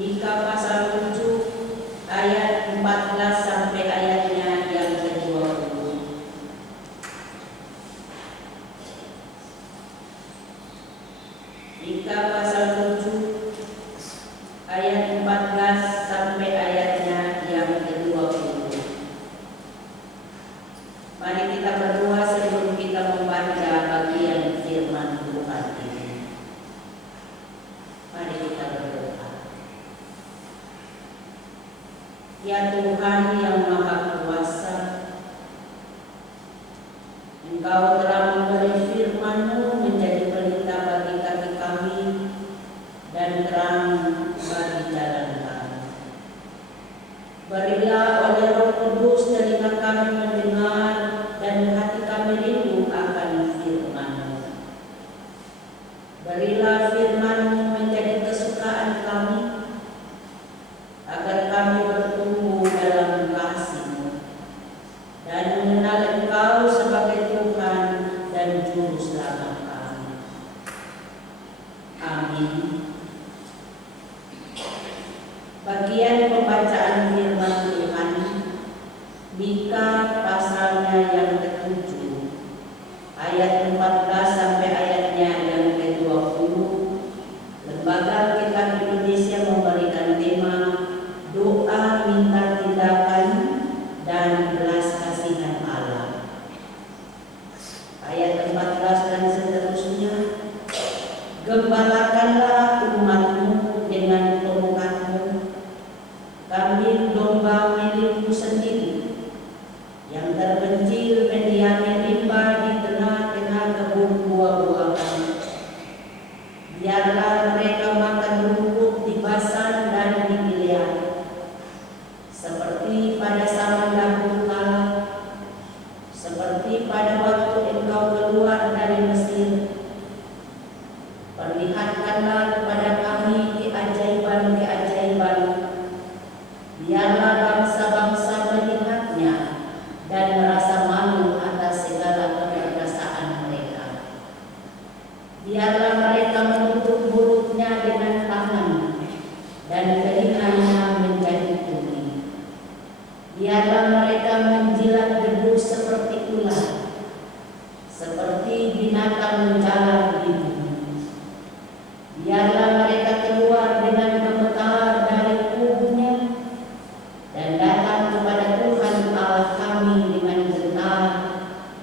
Mika pasal 7 ayat 14 sampai ayatnya yang ke-20. Mika pasal 7 ayat 14 sampai ayatnya yang ke-20. Mari kita berdoa sebelum kita membaca bagian firman Tuhan ini. Mari kita berdoa. Ya Tuhan yang Maha Kuasa, Engkau telah memberi firman-Mu menjadi pelita bagi kaki kami dan terang bagi jalan kami. Berilah oleh Roh Kudus telinga kami mendengar dan hati kami rindu akan firman-Mu. Berilah firman-Mu menjadi kesukaan kami, agar kami bertumbuh dalam kasih-Mu dan mengenal Engkau sebagai Tuhan dan Juru Selamat kami. Amin. Bagian pembacaan firman Tuhan, Mika pasalnya yang ke-7 ayat 14 sampai ayatnya yang ke-20. Lembaga Alkitab Indonesia memberikan tema doa minta tindakan dan belas kasihan Allah. Ayat 14 dan seterusnya. Gembalakanlah umat-Mu dengan tongkat-Mu, kambing domba milik-Mu sendiri, yang terpencil mendiami limbah di tengah-tengah kebun buah-buahan. Biarlah mereka makan rumput di Basan dan di Gilead, seperti pada zaman dahulu kala, seperti pada waktu Engkau keluar dari Mesir. Perlihatkanlah kepada kami keajaiban-keajaiban. Biarlah bangsa-bangsa melihatnya dan merasa malu atas segala keperkasaan mereka. Biarlah mereka menutup mulutnya dengan tangan dan telinganya menjadi tuli. Biarlah mereka menjilat debu seperti ular, seperti binatang menjalar di bumi. Biarlah mereka keluar dengan gemetar dari kubunya dan datang kepada Tuhan Allah kami dengan gentar,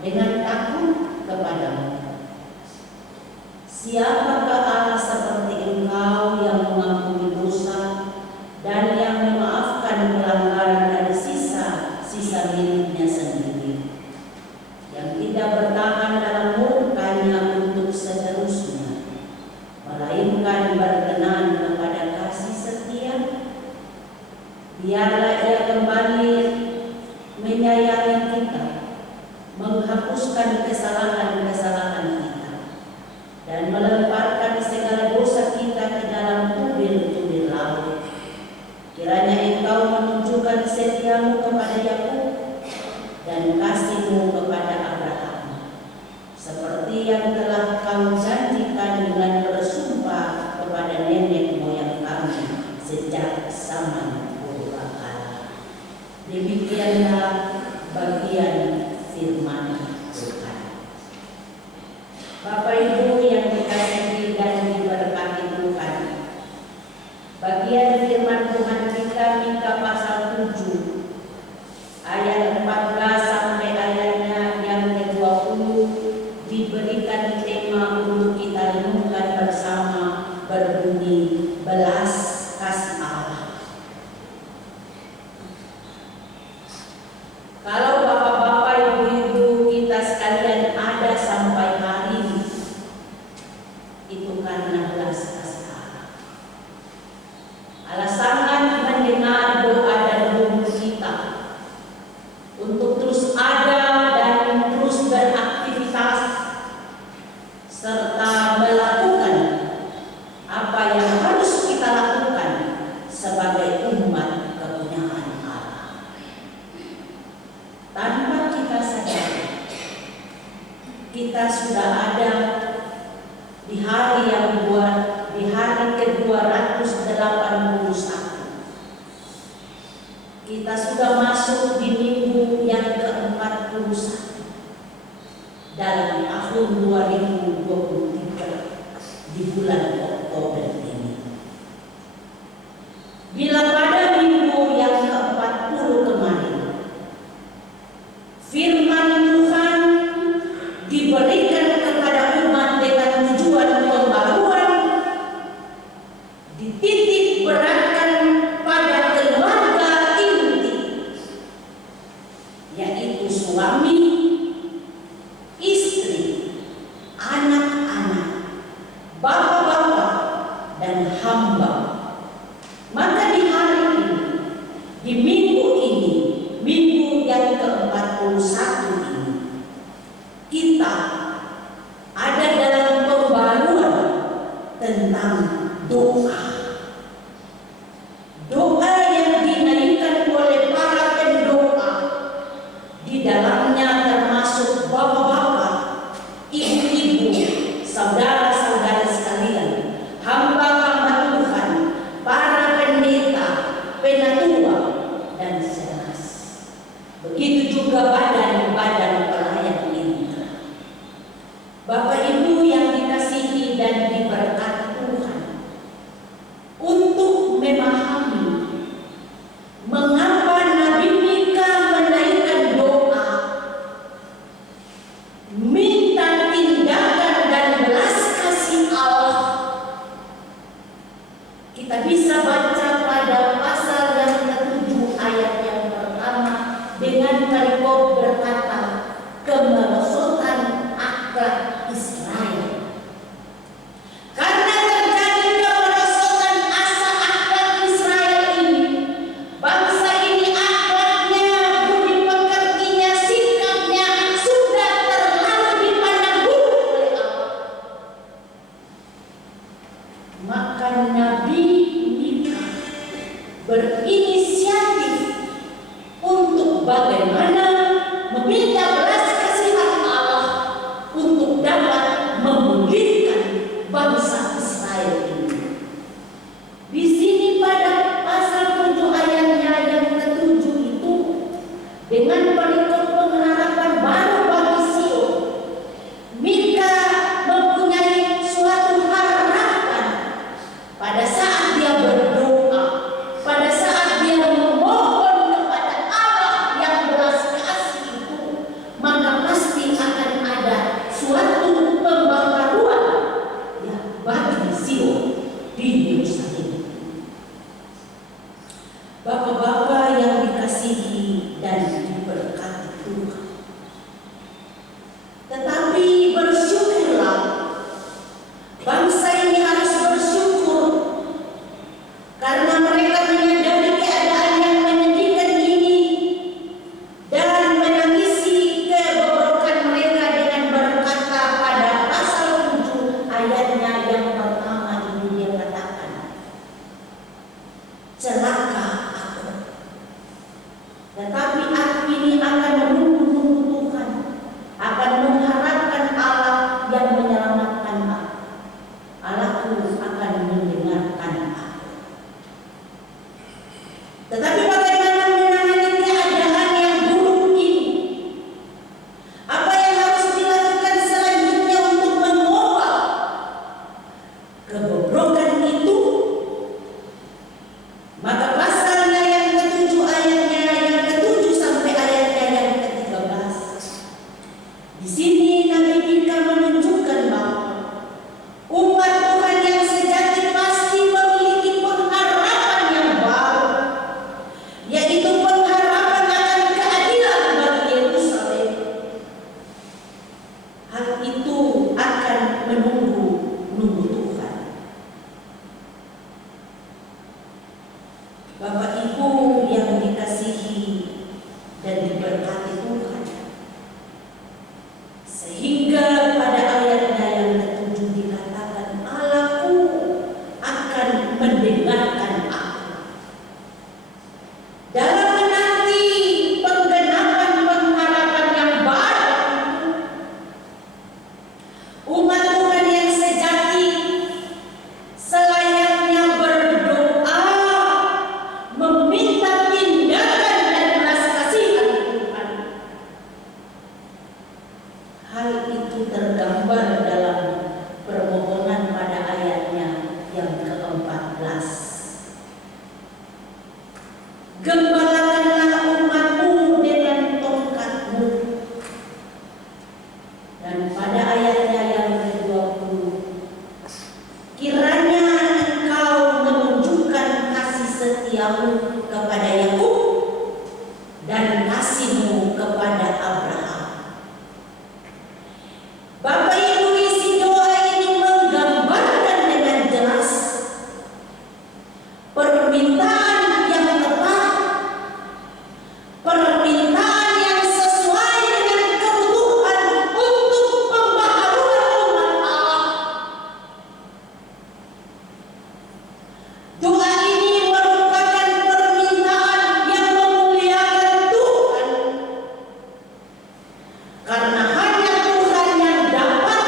dengan takut kepada-Mu. Siapakah Allah seperti Engkau yang mengampuni dosa dan yang memaafkan pelanggaran dari sisa miliknya sendiri, yang tidak bertahan dalam murkanya untuk seterusnya, melainkan berkenan kepada kasih setia? Biarlah Ia kembali menyayangi kita, menghapuskan kesalahan-kesalahan kita, dan melemparkan segala dosa kita ke dalam tubir-tubir laut. Kiranya Engkau menunjukkan setia-Mu kepada Yakub dan kasih-Mu kepada Abraham, seperti yang telah Kau janjikan dengan bersumpah kepada nenek moyang kami sejak zaman purbakala. Demikianlah bagian firman Tuhan. Bapak Ibu yang dikasihi dan diberkati Tuhan, bagian firman Tuhan kita Mika pasal 7 ayat 14 sampai ayatnya yang ke-20 diberikan tema untuk kita renungkan bersama, berbunyi belas kasih Allah. Kalau bapak-bapak, ibu-ibu kita sekalian ada sampai hari ini, itu karena belas kasih Allah. Allah sangat mendengar doa dan doa kita untuk terus ada dan terus beraktivitas serta melakukan apa yang harus kita lakukan sebagai umat kepunyaan Allah. Tanpa kita sadari, kita sudah ada di hari yang di hari ke-281 Bila pada minggu yang ke-40 kemarin firman Tuhan diberikan kepada umat dengan tujuan pembaruan, dititik beratkan pada keluarga inti, yaitu suami, istri, anak-anak, bapak-bapak, dan hamba. Maka di hari ini, di minggu ini, minggu yang ke-41 ini, kita ada dalam pembaruan tentang doa. Doa yang dinaikkan oleh para pendoa, di dalamnya termasuk bapak-bapak, ibu-ibu, saudara-saudara sekalian, hamba-hamba Tuhan, para pendeta, penatua, dan senas. Begitu juga badan-badan pelayan intra. Bapak Ibu yang dikasihi dan diberkati Tuhan, untuk memahami mengapa Nabi Mika menaikkan doa, minta tindakan dan belas kasih Allah, kita bisa baca pada pasal yang ke-7 ayat yang pertama dengan perikop berkata, kemerosotan akhlak Israel. Karena terjadi kemerosotan asa akhlak Israel ini, bangsa ini akhlaknya, budi pekertinya, sikapnya sudah terlalu dipandang buruk oleh Allah. Maka Nabi Mika berinisiatif untuk bagaimana meminta belas kasihan Allah untuk dapat memulihkan bangsa Israel ini. Di sini pada pasal 7 ayatnya yang ke-7 itu, dengan perikop pengharapan baru bagi Sion, Mika mempunyai suatu harapan pada saat dia berdoa, pada saat dia memohon kepada Allah yang belas kasih itu, maka pasti akan ada suatu pembaharuan yang bagi Sion di Yerusalem. Bapak-bapak yang dikasihi dan diberkati Tuhan, tetapi bersyukurlah, bangsa ini harus bersyukur karena mereka menyadari keadaan yang menyedihkan ini dan menangisi kebobrokan mereka dengan berkata pada pasal 7 ayatnya yang pertama ini dia katakan, celaka aku, tetapi aku ini akan menunggu Tuhan, akan mengharapkan Allah yang menyelamatkan aku. Allahku akan mendengarkan aku. Tetapi bagaimana menangani keadaan yang buruk ini? Apa yang harus dilakukan selanjutnya untuk mengubah kebobrokan itu? Maka pasalnya yang ke-7 ayatnya yang ke-7 sampai ayatnya yang ke-13. Di sini Nabi Mika menunjukkan bahwa umat Tuhan yang sejati pasti memiliki pengharapan yang baru, yaitu pengharapan akan keadilan bagi Yerusalem. Hal itu akan menunggu Tuhan. Bapak Ibu yang dikasihi dan diberkati Tuhan, sehingga pada ayatnya yang ke-7 dikatakan, Allahku akan mendengarkan aku. Dalam menanti penggenapan pengharapan yang baru itu, umat Tuhan yang sejati selayaknya berdoa, Gembalakanlah umatmu dengan tongkatmu. Dan pada ayatnya yang ke-20, kiranya engkau menunjukkan kasih setiamu kepada Yakub dan kasihmu kepada Abraham. Bapak Ibu, isi doa ini menggambarkan dengan jelas permintaan yang tepat, permintaan yang sesuai dengan kebutuhan untuk pembaharuan umat Allah. Doa ini merupakan permintaan yang memuliakan Tuhan, karena hanya Tuhan yang dapat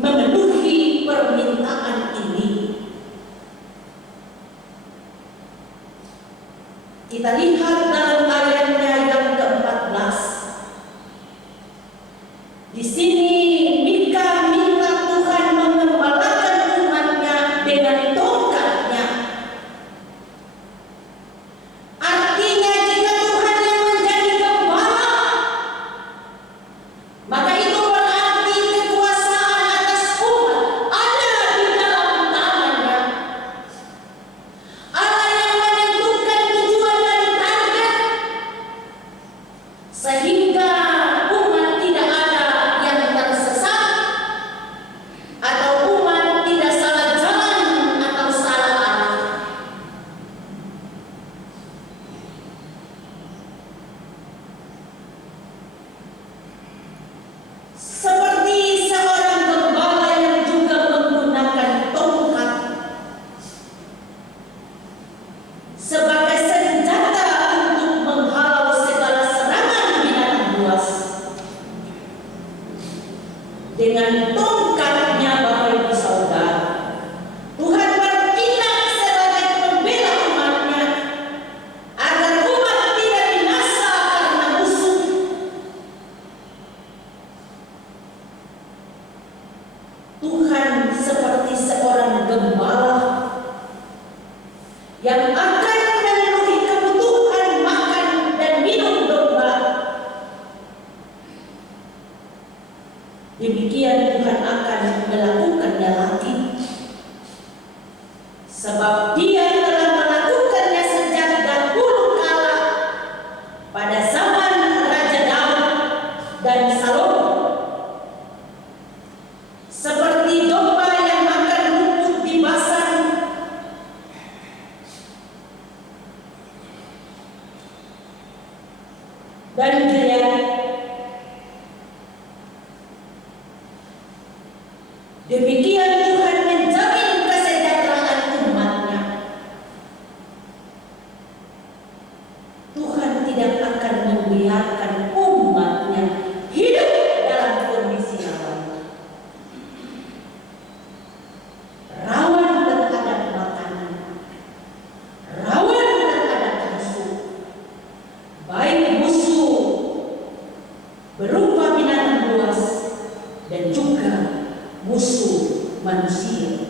memenuhi permintaan ini. Kita lihat dalam ayatnya yang ke-14. Di sini Mika minta Tuhan mengembalakan umatnya dengan tongkatnya. Artinya jika Tuhan yang menjadi gembala, maka itu berarti kekuasaan atas umat ada di dalam tangannya. Allah yang menentukan tujuan dan target, sehingga umat tidak ada yang tersesat atau umat tidak salah jalan atau salah arah. Seperti seorang gembala yang juga menggunakan tongkat sebagai senjata untuk menghalau segala serangan binatang buas. Dengan tongkatnya, Bapak Ibu Saudara, Tuhan bertindak sebagai pembela umatnya agar umat tidak binasa karena musuh. Tuhan seperti seorang gembala yang akan memenuhi kebutuhan makan dan minum domba. Demikian Tuhan akan melakukannya lagi, sebab Dia telah melakukannya sejak dahulu kala pada zaman Raja Daud dan Salomo. Seperti domba yang makan rumput di basah, dan Gilead. Demikian Tuhan menjamin kesejahteraan umatnya. Tuhan tidak akan membiarkan umatnya hidup dalam kondisi rawan terhadap makanan, rawan terhadap musuh, baik musuh berupa binatang buas dan juga musuh manusia.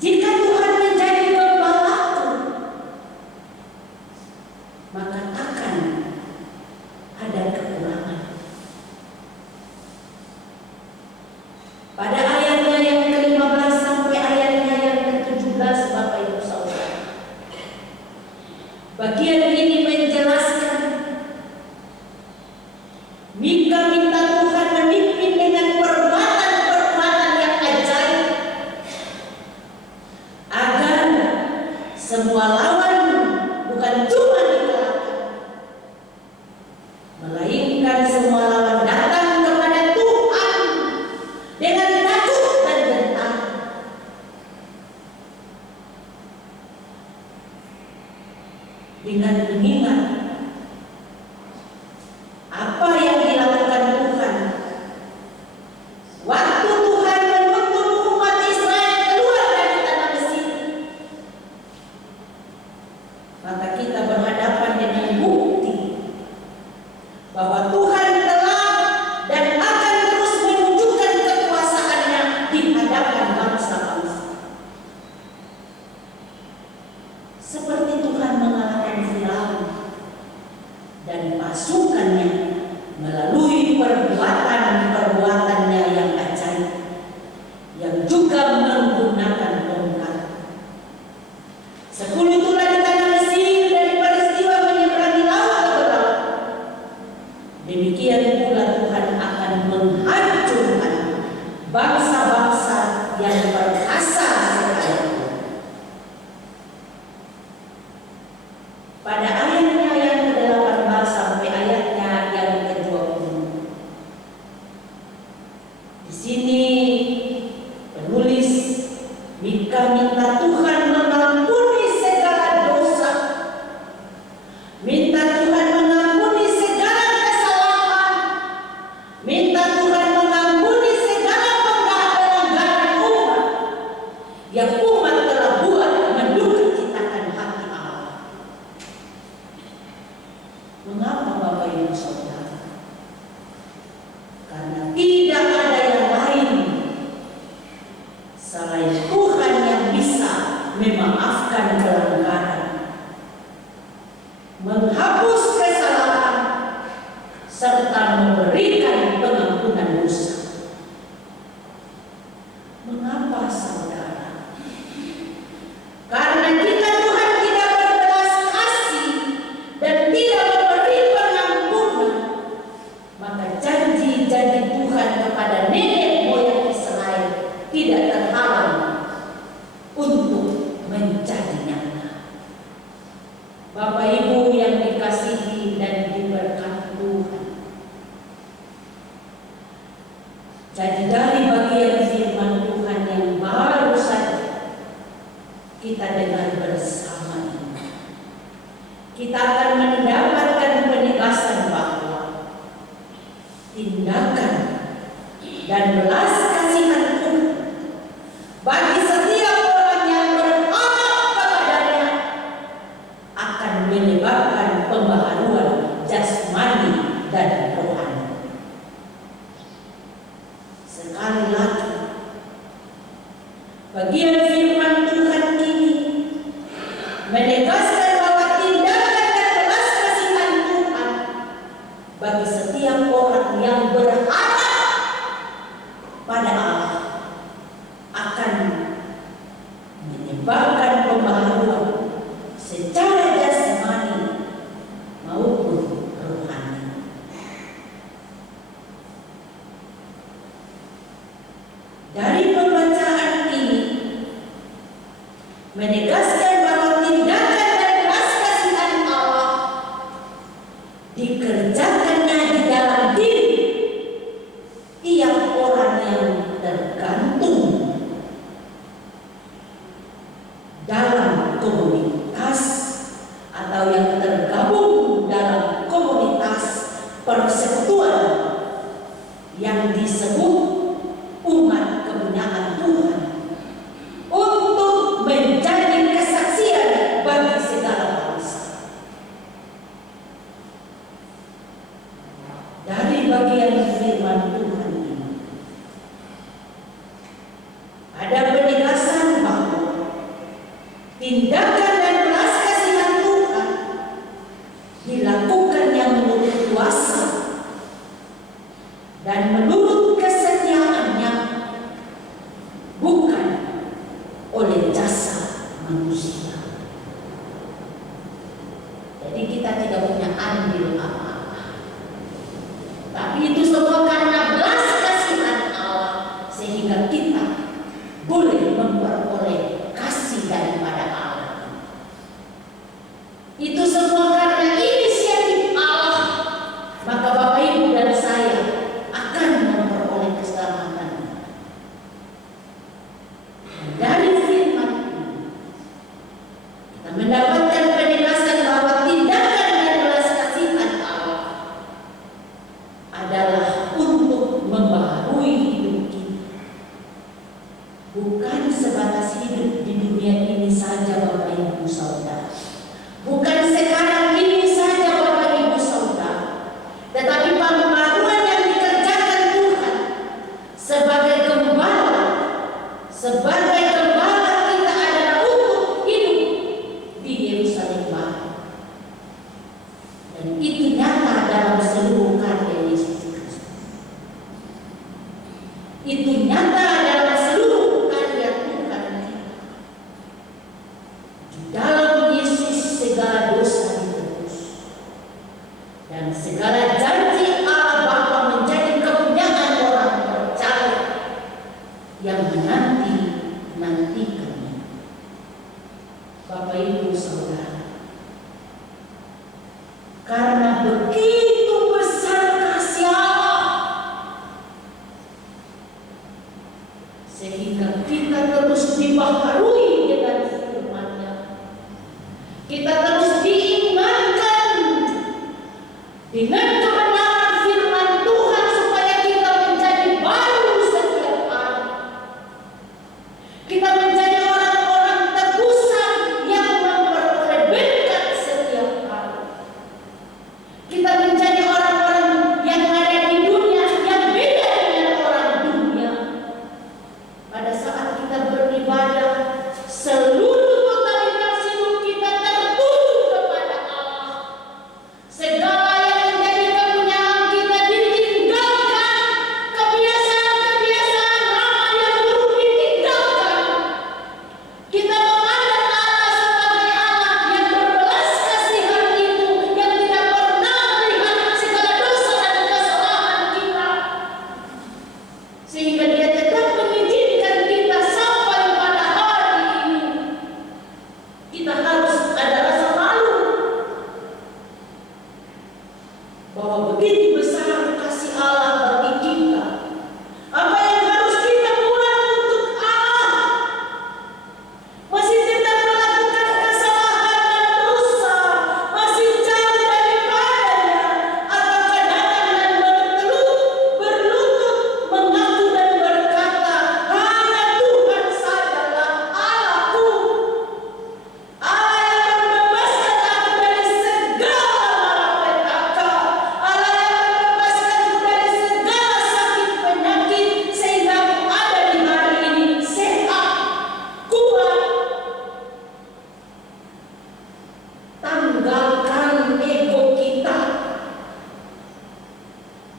Jika Tuhan menjadi gembalaku, yang perkasa sekalipun. Pada ayatnya yang ke-18 sampai ayatnya yang ke-20. Di sini penulis Mika minta Tuhan mengampuni segala dosa, minta Tuhan mengampuni segala kesalahan, minta Tuhan mengampuni segala pelanggaran umat yang umat telah buat menduka citakan hati Allah. Mengapa Bapak Ibu Saudara? Karena tidak ada yang lain selain Tuhan yang bisa memaafkan pelanggaran, menghapus kesalahan, serta memberikan pengampunan dosa. Mengapa saudara? Karena jika Tuhan tidak berbelas kasih dan tidak memberi pengampunan, maka janji-janji Tuhan kepada nenek moyang Israel tidak terhalang untuk menjadi nyata. Bapak Ibu yang dikasihi dan diberkati Tuhan, jadi dari bagian firman Tuhan yang baru saja kita dengar bersama ini, kita akan mendapatkan penegasan bahwa tindakan dan belas kasihan Tuhan bagi setiap orang yang berharap kepadanya akan menyebabkan pembaharuan jasmani dan rohani. Sekali lagi, bagian firman Tuhan ini menegaskan bahwa tindakan dan belas kasihan Tuhan bagi setiap orang yang berharap pada Allah akan menyebabkan pembaharuan secara jasmani maupun rohani. Dari pembacaan ini menegaskan bahwa tindakan dan belas kasihan Allah dikerjakannya di dalam diri tiap orang yang tergantung dalam komunitas atau yang tergabung dalam komunitas persekutuan yang disebut umat kebenaran Tuhan untuk menjadi kesaksian bagi segala bangsa. Dari bagian firman Tuhan ini ada penegasan bahwa tindakan dan belas kasihan Tuhan dilakukannya menurut kuasa dan menurut kesetiaannya, bukan oleh jasa manusia. Jadi kita tidak punya andil apa-apa, tapi itu semua karena belas kasihan Allah sehingga kita boleh memperoleh kasih daripada Allah. Itu semua karena inisiatif Allah, maka Bapak Ibu dan saya akan memperoleh keselamatan. Dari firman ini kita mendapatkan penegasan bahwa tindakan dan belas kasihan Allah adalah untuk membaharui hidup kita, bukan sebatas hidup di dunia ini saja Bapak Ibu Saudara, bukan sekarang ini saja Bapak Ibu Saudara, tetapi pembaharuan yang dikerjakan Tuhan sebagai gembala, sebagai gembala kita adalah untuk hidup di Yerusalem Baru, dan itu nyata dalam seluruh karya Yesus Kristus. Itu nyata dalam seluruh karya Tuhan kita. Di dalam Yesus segala dosa ditebus dan segala janji Allah Bapa menjadi kepunyaan orang percaya yang nantikannya. Bapak Ibu Saudara, karena begitu besar kasih Allah, sehingga kita terus dibaharui dengan firman-Nya. Kita terus diingatkan dengan kebenaran firman Tuhan supaya kita menjadi baru setiap hari. Kita menjadi orang-orang tebusan yang memperoleh berkat setiap hari. Kita menjadi orang-orang yang ada di dunia yang beda dengan orang dunia. Pada saat kita beribadah, seluruh totalitas hidup kita tertuju kepada Allah. Segala yang menjadi kepunyaan kita ditinggalkan, kebiasaan-kebiasaan lama yang buruk ditinggalkan. Kita memandang Allah sebagai Allah yang berbelas kasihan itu, yang tidak pernah melihat segala dosa dan kesalahan kita, sehingga Dia tetap mengizinkan kita sampai pada hari ini. Kita harus ada rasa malu bahwa begitu besar kasih Allah bagi kita. Apa yang harus kita buat untuk Allah? Masih tetap melakukan kesalahan dan dosa, masih jauh daripadanya, ataukah datang dan berlutut mengaku dan berkata, hanya Tuhan sajalah Allahku, Allah yang membebaskan aku dari segala malapetaka, Allah yang membebaskanku dari segala sakit penyakit, sehingga aku ada di hari ini sehat, kuat. Tanggalkan ego kita,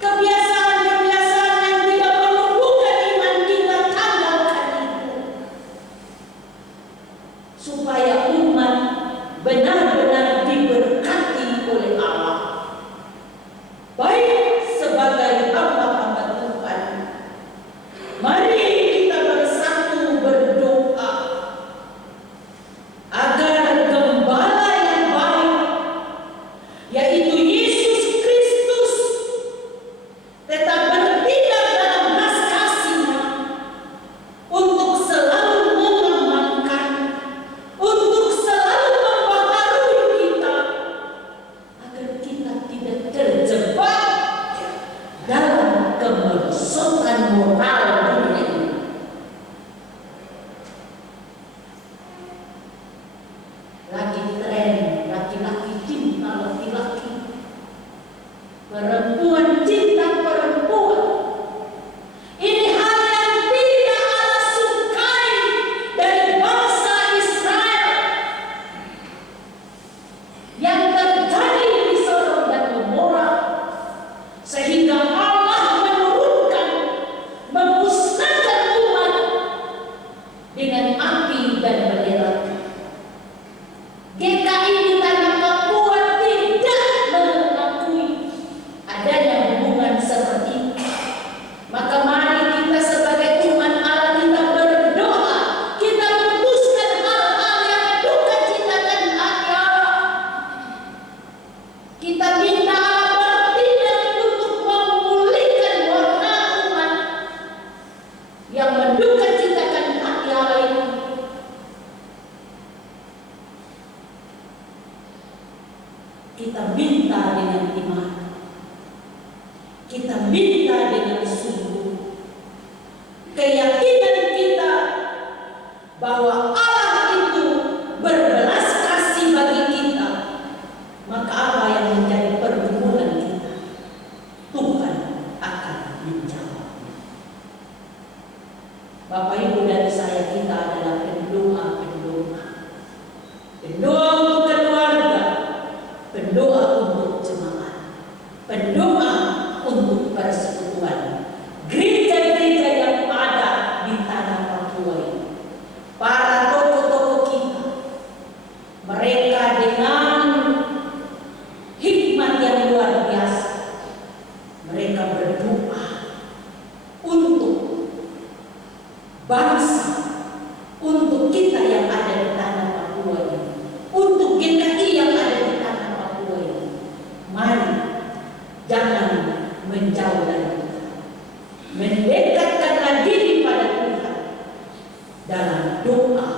kebiasaan-kebiasaan yang tidak menumbuhkan iman kita, tanggalkan itu, supaya umat benar-benar diberkati oleh Allah. Baik sebagai hamba-hamba Tuhan, mari kita bersatu berdoa agar Gembala yang baik, yaitu Yesus Kristus, tetap bertindak dalam belas kasih-Nya untuk selalu mengamankan, untuk selalu membaharui kita, agar kita tidak terjebak dalam kemerosotan moral dunia ini. Lagi tren laki-laki cinta laki-laki, perempuan cinta perempuan. Ini hal yang tidak Allah sukai dari bangsa Israel, yang terjadi di Sodom dan Gomora, sehingga Allah menurunkan, memusnahkan umat dengan api dan bendera. GKI di tanah Papua tidak mengakui adanya hubungan seperti itu. Maka mari kita sebagai umat Allah, kita berdoa, kita putuskan hal-hal yang menduka citakan hati Allah. Kita minta Allah bertindak untuk memulihkan moral umat yang menduka citakan hati Allah ini. Kita minta dengan iman, kita minta dengan sungguh, keyakinan kita bahwa Allah itu berbelas kasih bagi kita. Maka apa yang menjadi pergumulan kita, Tuhan akan menjawabnya. Bapak Ibu dan saya, kita adalah pendoa-pendoa. Pendoa untuk keluarga, pendoa untuk jemaat. bangsa, untuk kita yang ada di tanah Papua ini, untuk GKI yang ada di tanah Papua ini. Mari jangan menjauh dari Tuhan, mendekatkanlah diri pada Tuhan dalam doa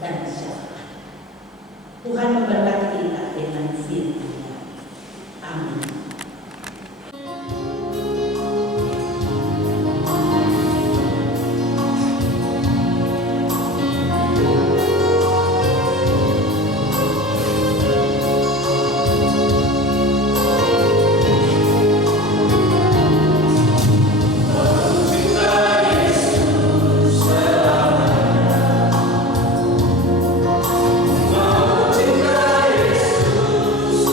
dan syafaat. Tuhan memberkati kita dengan firman-Nya. Amin. Cinta Yesus